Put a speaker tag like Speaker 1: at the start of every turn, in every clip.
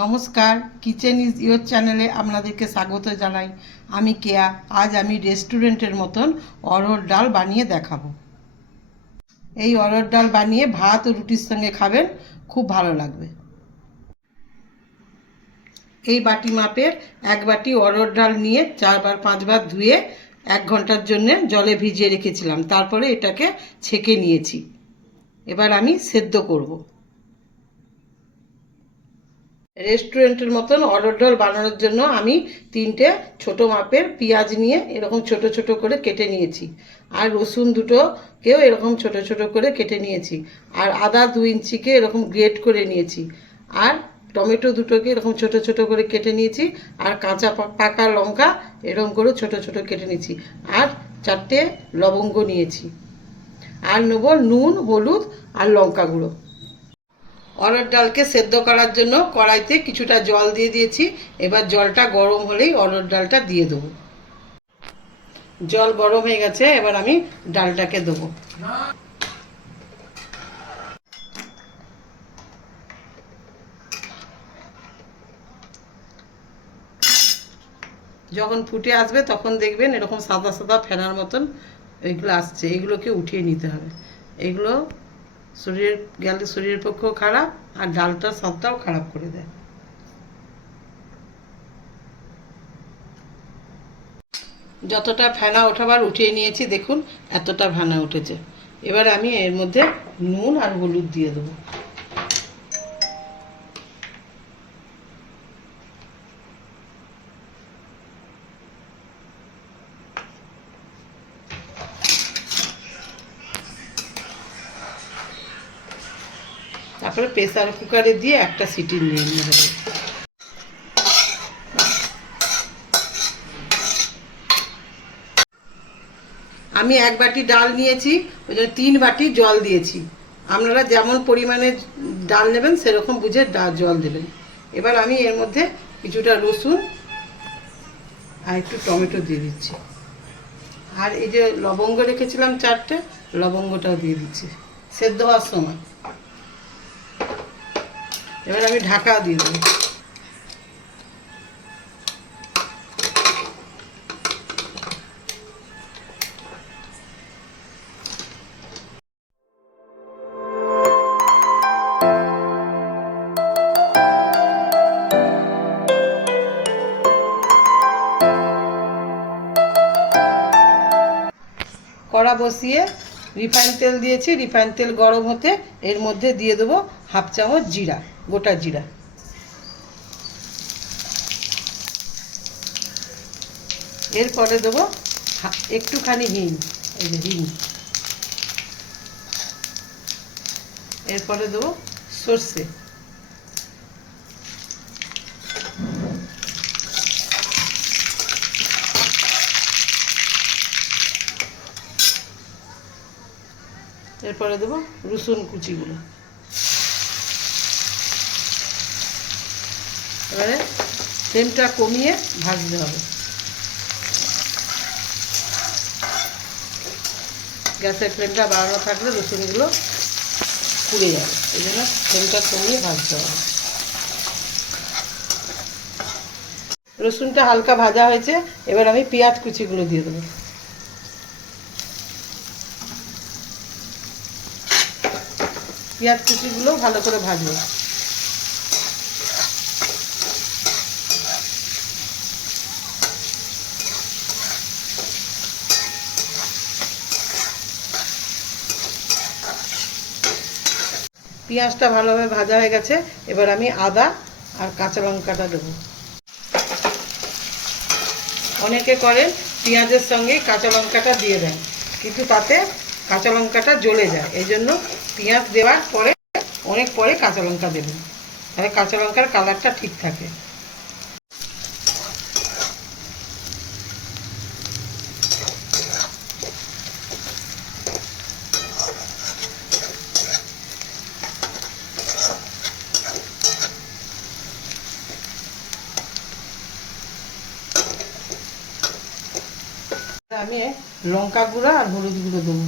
Speaker 1: নমস্কার kitchen is your চ্যানেলে আপনাদেরকে স্বাগত জানাই। আমি কেয়া, আজ আমি রেস্টুরেন্টের মতন অরহর ডাল বানিয়ে দেখাবো। এই অরহর ডাল বানিয়ে ভাত ও রুটির সঙ্গে খাবেন, খুব ভালো লাগবে। এই বাটি মাপের এক বাটি অরহর ডাল নিয়ে চারবার পাঁচবার ধুয়ে এক ঘণ্টার জন্য জলে ভিজিয়ে রেখেছিলাম। তারপরে এটাকে ছেঁকে নিয়েছি। এবার আমি সেদ্ধ করব। রেস্টুরেন্টের মতন অর্ডার বানানোর জন্য আমি তিনটে ছোট মাপের পেঁয়াজ নিয়ে এরকম ছোট ছোট করে কেটে নিয়েছি। আর রসুন দুটোকেও এরকম ছোট ছোট করে কেটে নিয়েছি। আর আদা দু ইঞ্চিকে এরকম গ্রেট করে নিয়েছি। আর টমেটো দুটোকে এরকম ছোট ছোট করে কেটে নিয়েছি। আর কাঁচা পাকা লঙ্কা এরকম করে ছোট ছোট কেটে নিয়েছি। আর চারটে লবঙ্গ নিয়েছি। আর নেব নুন, হলুদ আর লঙ্কা গুঁড়ো। অরহর ডালকে সেদ্ধ করার জন্য কড়াইতে কিছুটা জল দিয়ে দিয়েছি। এবার জলটা গরম হলেই অরহর ডালটা দিয়ে দেবো। জল গরম হয়ে গেছে, এবার আমি ডালটাকে দেবো। যখন ফুটে আসবে তখন দেখবেন এরকম সাদা সাদা ফেনার মতন এইগুলো আসছে। এগুলোকে উঠিয়ে নিতে হবে। এগুলো শরীরের গেলে শরীরের পক্ষেও খারাপ, আর ডালটা স্বাদটাও খারাপ করে দেয়। যতটা ফেনা ওঠাবার উঠিয়ে নিয়েছি, দেখুন, এতটা ফেনা উঠেছে। এবার আমি এর মধ্যে নুন আর হলুদ দিয়ে দেবো। তারপরে প্রেসার কুকারে দিয়ে একটা সিটি নিয়ে নেব। আমি এক বাটি ডাল নিয়েছি, ওই জন্য তিন বাটি জল দিয়েছি। আপনারা যেমন পরিমাণে ডাল নেবেন, সেরকম বুঝে ডাল জল দেবেন। এবার আমি এর মধ্যে কিছুটা রসুন আর একটু টমেটো দিয়ে দিচ্ছি। আর এই যে লবঙ্গ রেখেছিলাম চারটে, লবঙ্গটাও দিয়ে দিচ্ছি। সেদ্ধ হওয়ার সময়। এবার আমি ঢাকা দিয়ে দেবো। কড়া বসিয়ে রিফাইন তেল দিয়েছি। রিফাইন তেল গরম হতে এর মধ্যে দিয়ে দেবো হাফ চামচ জিরা। গোটা জিরা। এরপরে দেবো একটুখানি হিং, এই যে হিং। এরপরে দেবো সর্ষে। এরপরে দেবো রসুন কুচিগুলো। এবারে ফ্লেমটা কমিয়ে ভাজতে হবে। গ্যাসের ফ্লেমটা বাড়ানো থাকলে রসুনগুলো পুড়ে যাবে, এই জন্য ফ্লেমটা কমিয়ে ভাজতে হবে। রসুনটা হালকা ভাজা হয়েছে, এবার আমি পেঁয়াজ কুচিগুলো দিয়ে দেবো। পেঁয়াজ কুচিগুলো ভালো করে ভাজবো। পেঁয়াজটা ভালোভাবে ভাজা হয়ে গেছে, এবার আমি আদা আর কাঁচা লঙ্কাটা দেবো। অনেকে করেন পেঁয়াজের সঙ্গে কাঁচা লঙ্কাটা দিয়ে দেন, কিন্তু তাতে কাঁচা লঙ্কাটা জ্বলে যায়। এই জন্য পেঁয়াজ দেওয়ার পরে, অনেক পরে কাঁচা লঙ্কা দেবেন, তাহলে কাঁচা লঙ্কার কালারটা ঠিক থাকে। আমি লঙ্কা গুঁড়া আর হলুদ গুঁড়ো দেবো।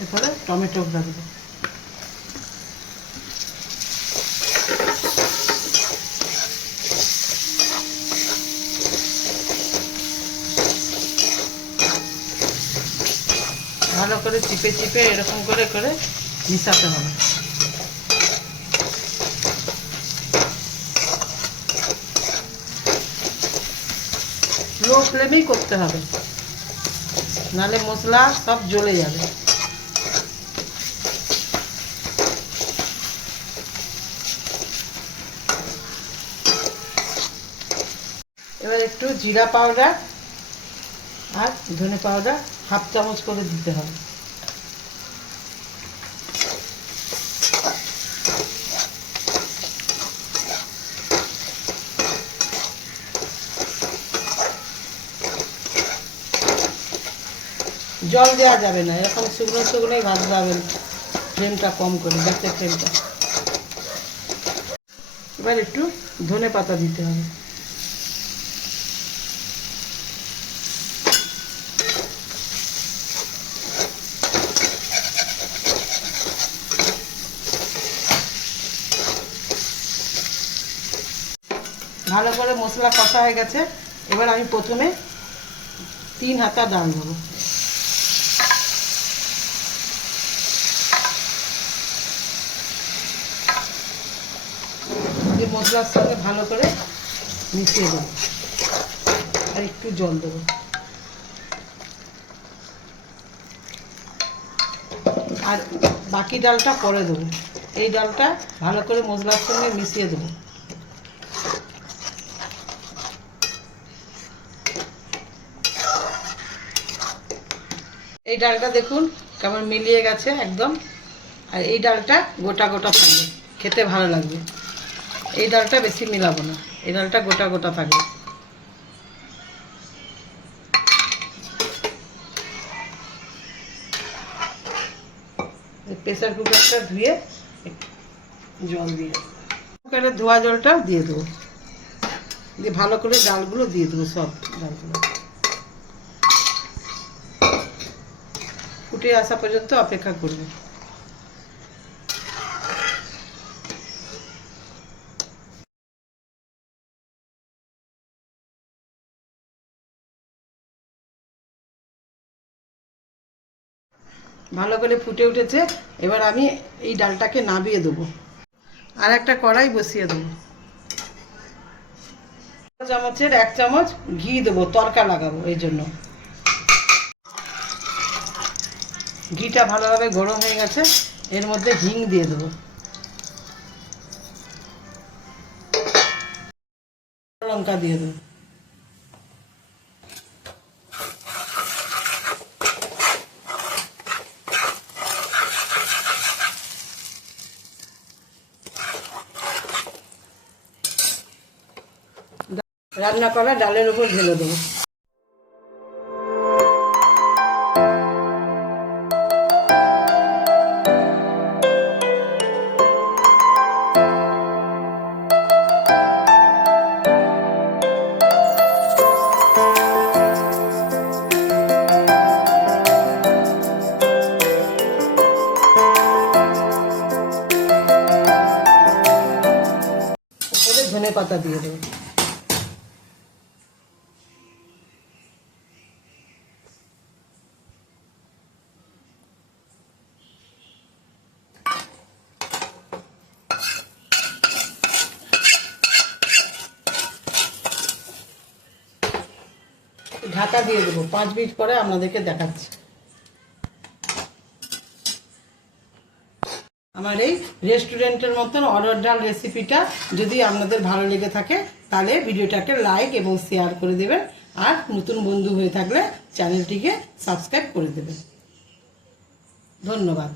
Speaker 1: এরপরে টমেটো দেবো। ভালো করে চিপে চিপে এরকম করে করে মিশাতে হবে। লো ফ্লেমেই করতে হবে। নালে মশলা সব জ্বলে যাবে। এবার একটু জিরা পাউডার আর ধনে পাউডার হাফ চামচ করে দিতে হবে। জল দেওয়া যাবে না, এরকম শুকনো শুকনোই ভাজতে হবে ফ্লেমটা কম করে গ্যাসের ফ্লেমটা। এবার একটু ধনে পাতা দিতে হবে। ভালো করে মশলা কষা হয়ে গেছে। এবার আমি প্রথমে তিন হাতা ডাল দেবো মশলার সঙ্গে ভালো করে মিশিয়ে দেবো আর একটু জল দেবো। আর বাকি ডালটা পরে দেবো। এই ডালটা ভালো করে মশলার সঙ্গে মিশিয়ে দেবো। এই ডালটা দেখুন কেমন মিলিয়ে গেছে একদম। আর এই ডালটা গোটা গোটা থাকবে, খেতে ভালো লাগবে। এই ডালটা বেশি মিলাবো না, এই ডালটা গোটা গোটা থাকবে। প্রেসার কুকারটা ধুয়ে জল দিয়ে কুকারে ধোয়া জলটা দিয়ে দেবো। দিয়ে ভালো করে ডালগুলো দিয়ে দেবো সব ডালগুলো। ফুটে আসা পর্যন্ত অপেক্ষা করবে। ভালো করে ফুটে উঠেছে, এবার আমি এই ডালটাকে নাবিয়ে দেবো। আর একটা কড়াই বসিয়ে দেবো। চামচের, এক চামচ ঘি দেবো, তরকা লাগাবো এই জন্য। ঘিটা ভালোভাবে গরম হয়ে গেছে, এর মধ্যে হিং দিয়ে দেবো। লঙ্কা দিয়ে দেবো। রান্না করা ডালের উপর ঢেলে দেবো। পাতা দিয়ে দেবো। ঢাকা দিয়ে দেবো। পাঁচ মিনিট পরে আপনাদেরকে দেখাচ্ছি। আমার এই রেস্টুরেন্টের মতন অর্ডার ডাল রেসিপিটা যদি আপনাদের ভালো লেগে থাকে, তাহলে ভিডিওটাকে লাইক এবং শেয়ার করে দেবেন। আর নতুন বন্ধু হয়ে থাকলে চ্যানেলটিকে সাবস্ক্রাইব করে দেবেন। ধন্যবাদ।